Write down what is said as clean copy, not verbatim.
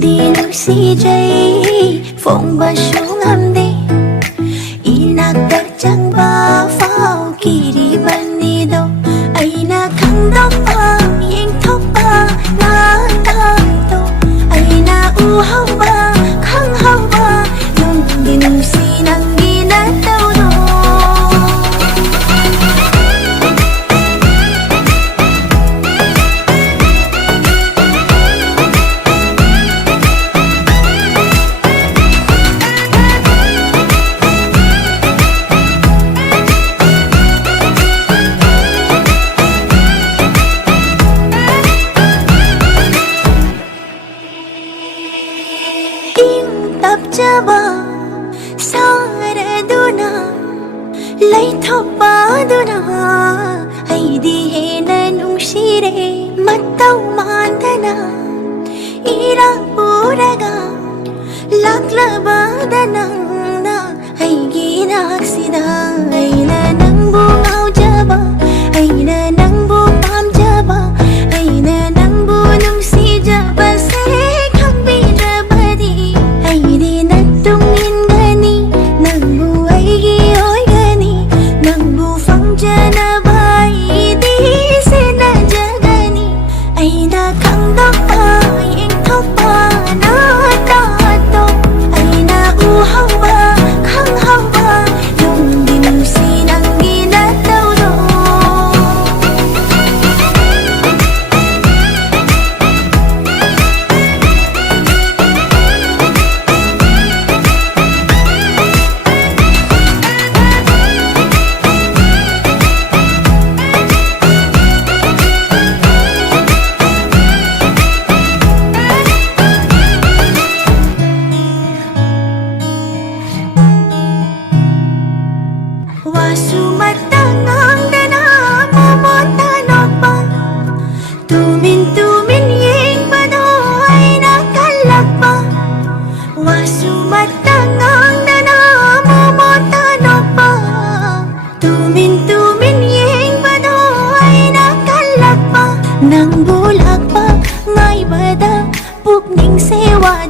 di nu si jay phong ba shung am de inak dak chang ba phao kiri ban ni do ai na khang dok pa yeng thok pa na ta to ai na u hau ba khang hau ba nung di nu si nang gi na tao do tập cha ba saraduna lai thopa duna ai di he na nung shire matau mandana ira puraga lakla badana na ai ginak sida ai na nang bu ngau jaba ai na nang bu pam jaba ai na nang bu nung si jaba se khang bi rabadi ai di na tungin gani nang bu ai gi oi gani nang bu phang jana bai di se na jagani ai na khang dok pa yeng thok pa na ta to ai na u hau ba khang hau ba nung di nu si nang gi na tao do Wasumatangang dana mamotanokpa tumin yeng bado ay nakalakpa Wasumatangang dana mamotanokpa tumin yeng bado ay nakalakpa nang bulak pa ngay bada pupning sewa